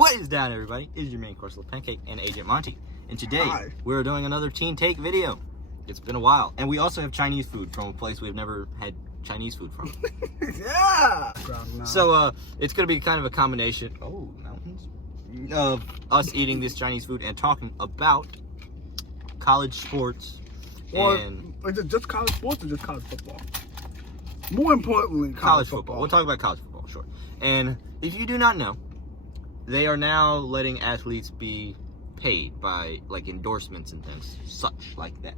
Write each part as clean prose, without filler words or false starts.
What is down, everybody? It is your main course, Little Pancake, and Agent Monty. And today, Hi. we're doing another Teen Take video. It's been a while. And we also have Chinese food from a place we've never had Chinese food from. Yeah! So, it's going to be kind of a combination, mountains, of us eating this Chinese food and talking about college sports. Or And is it just college sports or just college football? More importantly, college football. We'll talk about college football, sure. And if you do not know, they are now letting athletes be paid by, like, endorsements and things, such like that.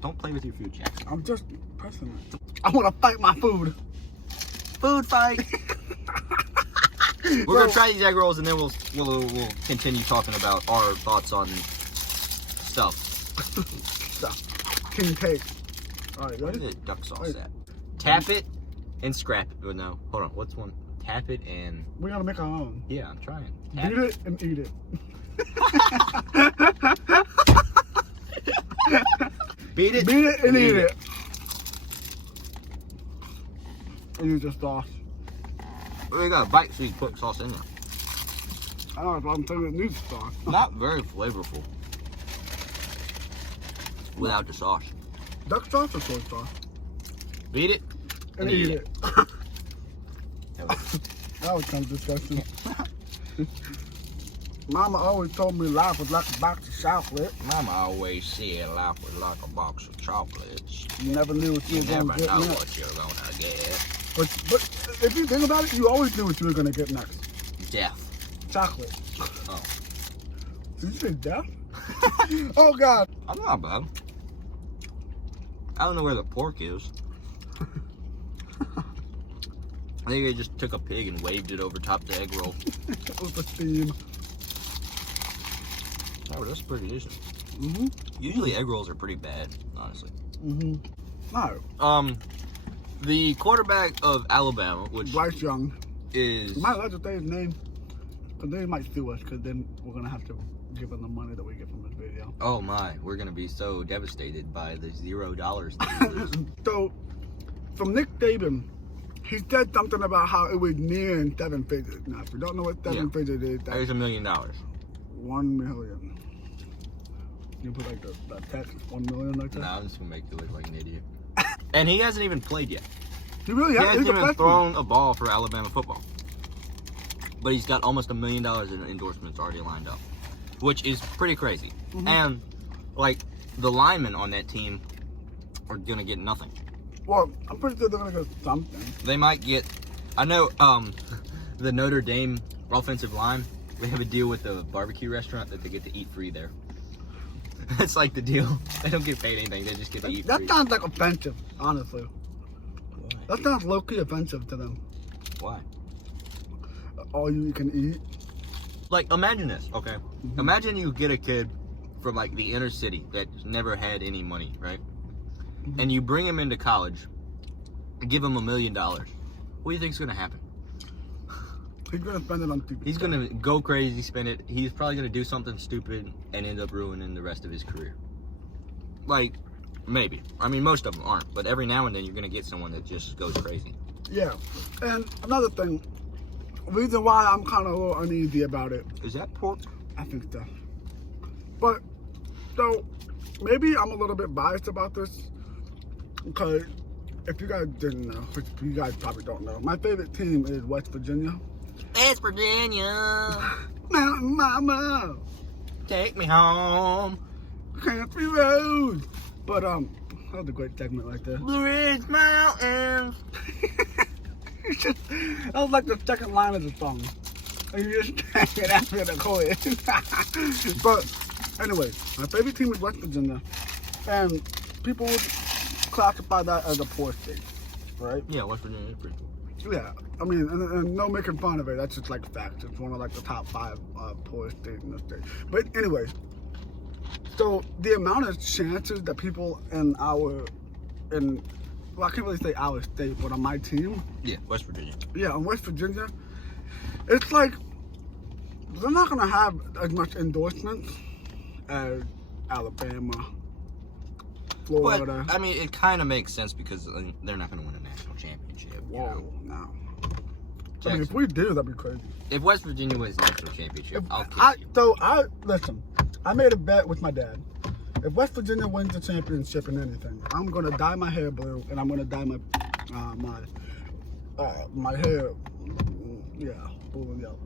Don't play with your food, Jackson. I'm just pressing it. I want to fight my food. Food fight. We're gonna try these egg rolls, and then we'll continue talking about our thoughts on stuff. King cake. All right, Where's ready? the duck sauce at? Tap it and scrap it. Oh, no, hold on. What's one? Tap it and We gotta make our own. yeah, I'm trying. Beat it and eat it. Beat it. Beat it and eat it. And use the sauce. We got a bite so you put sauce in there. I don't know if I'm saying it needs sauce. Not very flavorful without the sauce. Duck sauce or soy sauce? Beat it And eat it. There we go. That was kind of disgusting. Mama always told me life was like a box of chocolate. Mama always said life was like a box of chocolates. You never knew what you You were never going to get know next. what you're gonna get. But if you think about it, you always knew what you were going to get next. Death. Chocolate. Oh. Did you say death? Oh, God. I'm not bad. I don't know where the pork is. I think they just took a pig and waved it over top the egg roll. It was the theme. Oh, that's pretty decent. Mm-hmm. Usually egg rolls are pretty bad, honestly. Mm-hmm. No. The quarterback of Alabama, which Bryce Young. is Am I allowed to say his name? Because they might sue us, because then we're going to have to give them the money that we get from this video. oh my, we're gonna be so devastated by the $0 that we lose. So, from Nick Saban, he said something about how it was near in seven figures. Now, if you don't know what seven figures is, that's There's $1 million. 1 million. You put like the text, 1 million like that? No, I'm just gonna make you look like an idiot. And he hasn't even played yet. He really He has. hasn't He's a even freshman. thrown a ball for Alabama football. But he's got almost $1 million in endorsements already lined up, which is pretty crazy. Mhm. And like the linemen on that team are gonna get nothing. Well, I'm pretty sure they're going to get something. They might get. I know the Notre Dame offensive line. They have a deal with the barbecue restaurant that they get to eat free there. That's like the deal. They don't get paid anything. They just get to eat That free. sounds like offensive, honestly. Why? That sounds low-key offensive to them. Why? All you can eat. Like, imagine this, okay? Mhm. Imagine you get a kid from, like, the inner city that's never had any money, right? Mhm. And you bring him into college and give him $1 million. What do you think's gonna happen? He's going to spend it on stupid He's stuff. gonna go crazy, spend it. He's probably gonna do something stupid and end up ruining the rest of his career. Like, maybe. I mean, most of them aren't, but every now and then you're gonna get someone that just goes crazy. Yeah. And another thing, reason why I'm kind of a little uneasy about it, Is that pork? I think so. But, so, maybe I'm a little bit biased about this, because if you guys didn't know, which you guys probably don't know, my favorite team is West Virginia. West Virginia, Mountain Mama, take me home. Country Road. But, that was a great segment right there. Blue Ridge Mountains. That was like the second line of the song. And you just sang it after the chorus. But anyway, my favorite team is West Virginia. And people would classify that as a poor state, right? Yeah, West Virginia is pretty cool. Yeah. I mean, and no making fun of it. That's just like facts. It's one of like the top 5 poorest states in the state. But anyways, so the amount of chances that people in well, I can't really say our state, but on my team, Yeah, West Virginia. yeah, in West Virginia, it's like they're not gonna have as much endorsements as Alabama, Florida. But, I mean, it kind of makes sense because they're not going to win a national championship. Whoa, no. I mean, if we do, that'd be crazy. If West Virginia wins the national championship, I'll kick you. Listen. I made a bet with my dad. If West Virginia wins the championship in anything, I'm gonna dye my hair blue, and I'm gonna dye my my hair, blue and yellow.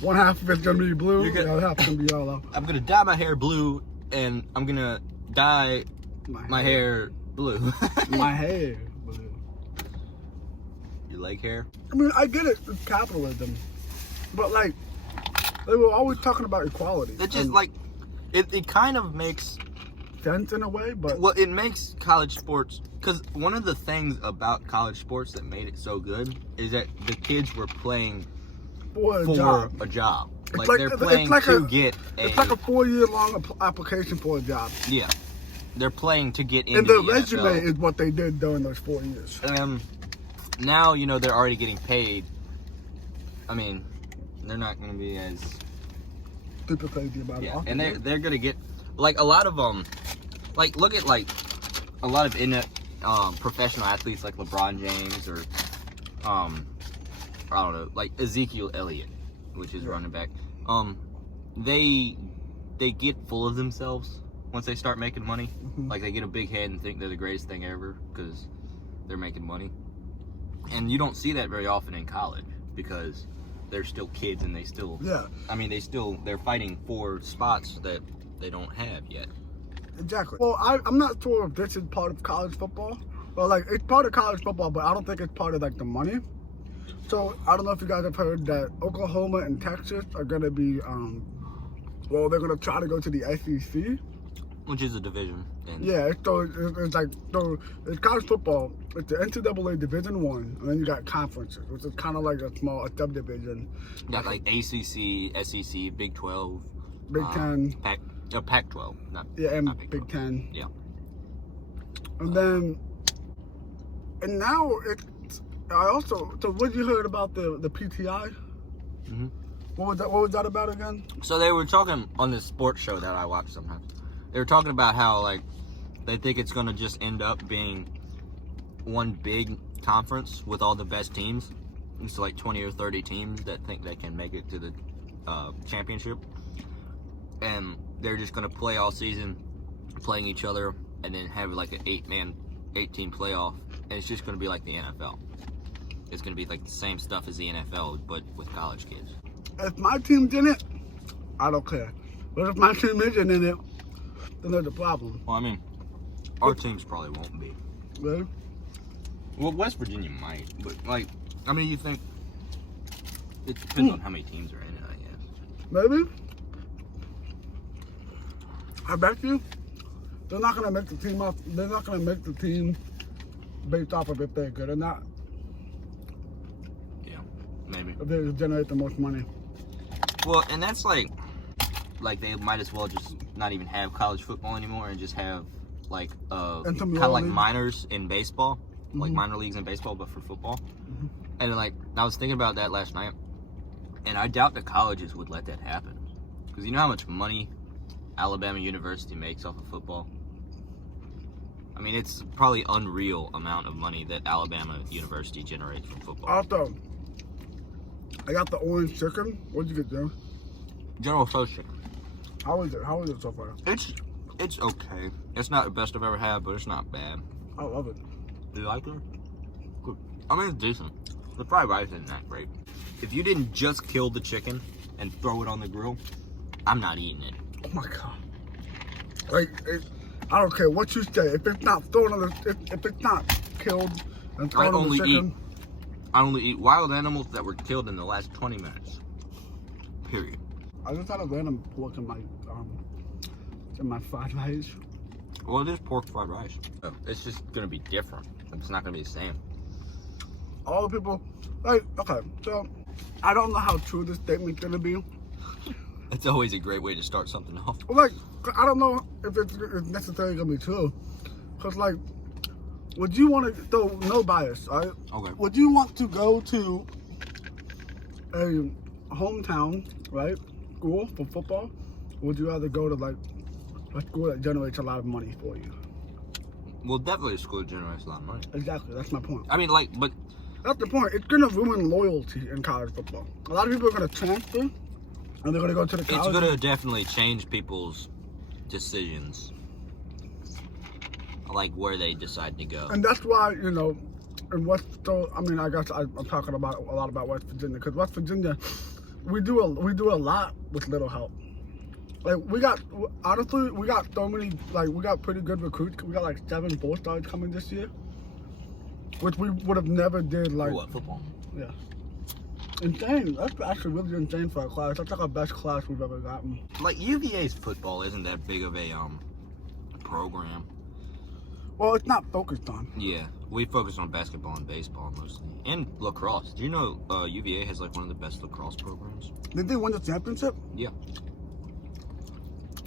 One half of it's gonna be blue, the other half is gonna be yellow. I'm gonna dye my hair blue, and I'm gonna dye my hair blue. My hair blue. Your leg hair? I mean, I get it. It's capitalism, but like they were always talking about equality. It just like it kind of makes sense in a way, but well, it makes college sports, because one of the things about college sports that made it so good is that the kids were playing for a job. It's Like they're playing to get It's like a 4-year-long application for a job. Yeah, they're playing to get into and the the resume NFL. is what they did during those 4 years. Now they're already getting paid. I mean, they're not going to be as Super crazy about it. and they're going to get like a lot of like look at like a lot of professional athletes like LeBron James or I don't know, like Ezekiel Elliott, which is running back. They get full of themselves once they start making money. Mm-hmm. Like they get a big head and think they're the greatest thing ever because they're making money. And you don't see that very often in college because they're still kids and they still I mean they're fighting for spots that they don't have yet. Exactly. Well, I'm not sure if this is part of college football. Well, like it's part of college football, but I don't think it's part of like the money. So I don't know if you guys have heard that Oklahoma and Texas are gonna be they're gonna try to go to the SEC. Which is a division. Yeah, it's like it's college football. It's the NCAA Division I, and then you got conferences, which is kind of like a subdivision. You got like ACC, SEC, Big 12, Big Ten, Pac-12, and not Big Ten. Yeah. And now it's. So what you heard about the PTI? Mm-hmm. What was that about again? So they were talking on this sports show that I watch sometimes. They were talking about how like they think it's gonna just end up being one big conference with all the best teams. It's like 20 or 30 teams that think they can make it to the championship, and they're just gonna play all season, playing each other, and then have like an 8-team playoff, and it's just gonna be like the NFL. It's gonna be like the same stuff as the NFL, but with college kids. If my team's in it, I don't care. But if my team isn't in it, then there's a problem. Well, I mean, our teams probably won't be. Really? Well, West Virginia might, but like, I mean, you think it depends on how many teams are in it, I guess. Maybe. I bet you they're not gonna make the team off. They're not gonna make the team based off of if they're good or not. Yeah, maybe. If they generate the most money. Well, and that's like they might as well just not even have college football anymore and just have like kind of like minors in baseball, like minor leagues in baseball, but for football. And like I was thinking about that last night, and I doubt the colleges would let that happen because you know how much money Alabama University makes off of football. I mean, it's probably unreal amount of money that Alabama University generates from football. Also, I got the orange chicken. What'd you get, Joe? General Tso's chicken. How is it? How is it so far? It's okay. It's not the best I've ever had, but it's not bad. I love it. Do you like it? Good. I mean, it's decent. The fried rice isn't that great. If you didn't just kill the chicken and throw it on the grill, I'm not eating it. Oh my god! Like, I don't care what you say. If it's not thrown on if it's not killed and thrown on the chicken, I only eat wild animals that were killed in the last 20 minutes. Period. I just had a random pork in my fried rice. Well, it is pork fried rice. It's just gonna be different. It's not gonna be the same. All the people, like, okay, so I don't know how true this statement's gonna be. It's always a great way to start something off. Like, I don't know if it's necessarily gonna be true, cause like, would you want to? So no bias, right? Okay. Would you want to go to a hometown, right, school for football? Or would you rather go to like a school that generates a lot of money for you? Well, definitely a school that generates a lot of money. Exactly, that's my point. I mean, like, but That's the point. It's gonna ruin loyalty in college football. A lot of people are gonna transfer, and they're gonna go to the college. It's gonna definitely change people's decisions, like where they decide to go. And that's why, you know, and I guess I'm talking about a lot about West Virginia, because West Virginia, we do a lot with little help. Like we got so many, like we got pretty good recruits. We got like 7 4-stars coming this year, which we would have never did. Like What, football? Yeah, insane. That's actually really insane for our class. That's like our best class we've ever gotten. Like UVA's football isn't that big of a program. Well, it's not focused on. Yeah, we focus on basketball and baseball mostly, and lacrosse. Do you know UVA has like one of the best lacrosse programs? Did they win the championship? Yeah.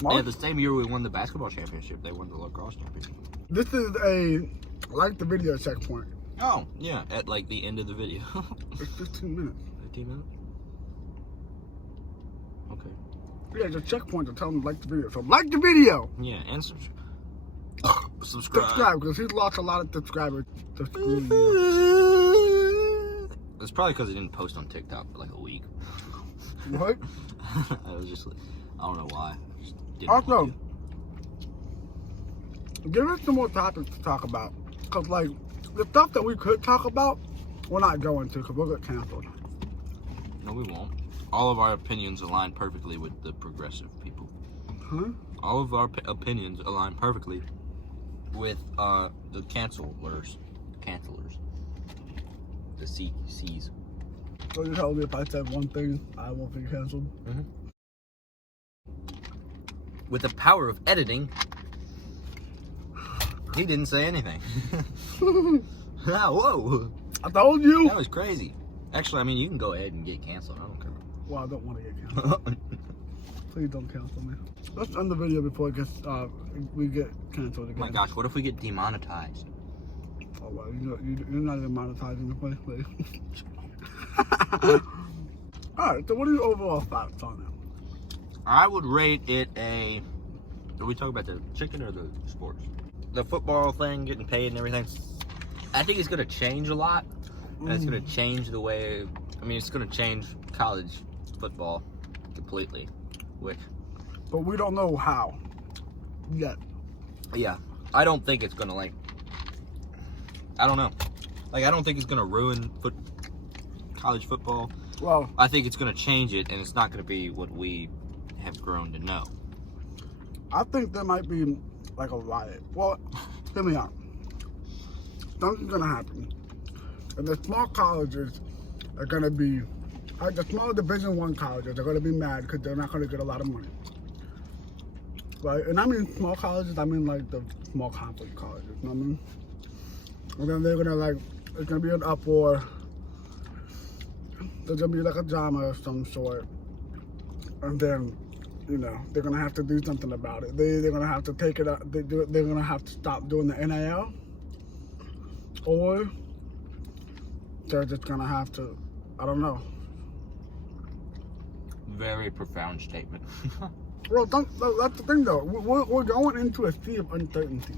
Mark? Yeah, the same year we won the basketball championship, they won the lacrosse championship. This is a like the video checkpoint. Oh, yeah, at like the end of the video. It's 15 minutes. 15 minutes? Okay. Yeah, it's a checkpoint to tell them to like the video. So like the video. Yeah, and subscribe. Subscribe, because he's lost a lot of subscribers. To screw you. It's probably because I didn't post on TikTok for like a week. What? I was just like, I don't know why. I just didn't Also, want give us some more topics to talk about. Because, like, the stuff that we could talk about, we're not going to, because we'll get canceled. to. No, we won't. All of our opinions align perfectly with the progressive people. Huh? All of our opinions align perfectly with the cancelers. The C's. So you told me if I said one thing, I won't be canceled. With the power of editing, he didn't say anything. Ah, whoa. I told you. That was crazy. Actually, I mean, you can go ahead and get canceled. I don't care. Well, I don't want to get canceled. Please don't cancel me. Let's end the video before it gets, we get canceled again. Oh my gosh, what if we get demonetized? Oh, well, you're not even monetizing the place, please. Alright, so what are your overall thoughts on it? I would rate it a... Are we talking about the chicken or the sports? The football thing, getting paid and everything. I think it's going to change a lot. And it's going to change the way... I mean, it's going to change college football completely. But we don't know how yet. Yeah, I don't think it's going to, like... I don't know. Like, I don't think it's going to ruin college football. Well, I think it's going to change it, and it's not going to be what we have grown to know. I think there might be like a riot. Well, hear me out. Something's gonna happen, and the small colleges are gonna be, like the small Division I colleges are gonna be mad because they're not gonna get a lot of money, right? And I mean small colleges. I mean like the small conference colleges. You know what I mean? And then they're gonna like, it's gonna be an uproar. There's gonna be like a drama of some sort, and then, you know, they're gonna have to do something about it. They're gonna have to take it up. They're gonna have to stop doing the NIL, or they're just gonna have to, I don't know. Very profound statement. Well, that's the thing though. We're going into a sea of uncertainty.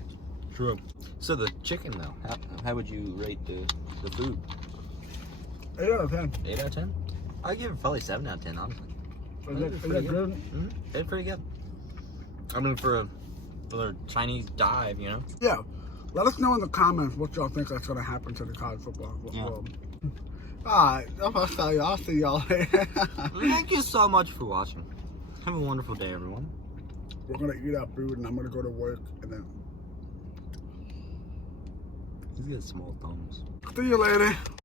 True. So the chicken though, how would you rate the food? 8 out of 10. 8 out of 10? I'd give it probably 7 out of 10, honestly. Is that good? Mm-hmm. It's pretty good. I mean, for a Chinese dive, you know? Yeah. Let us know in the comments what y'all think that's gonna happen to the college football world. Alright, I'll see y'all later. Thank you so much for watching. Have a wonderful day, everyone. We're gonna eat our food and I'm gonna go to work and then He's got small thumbs. see you later.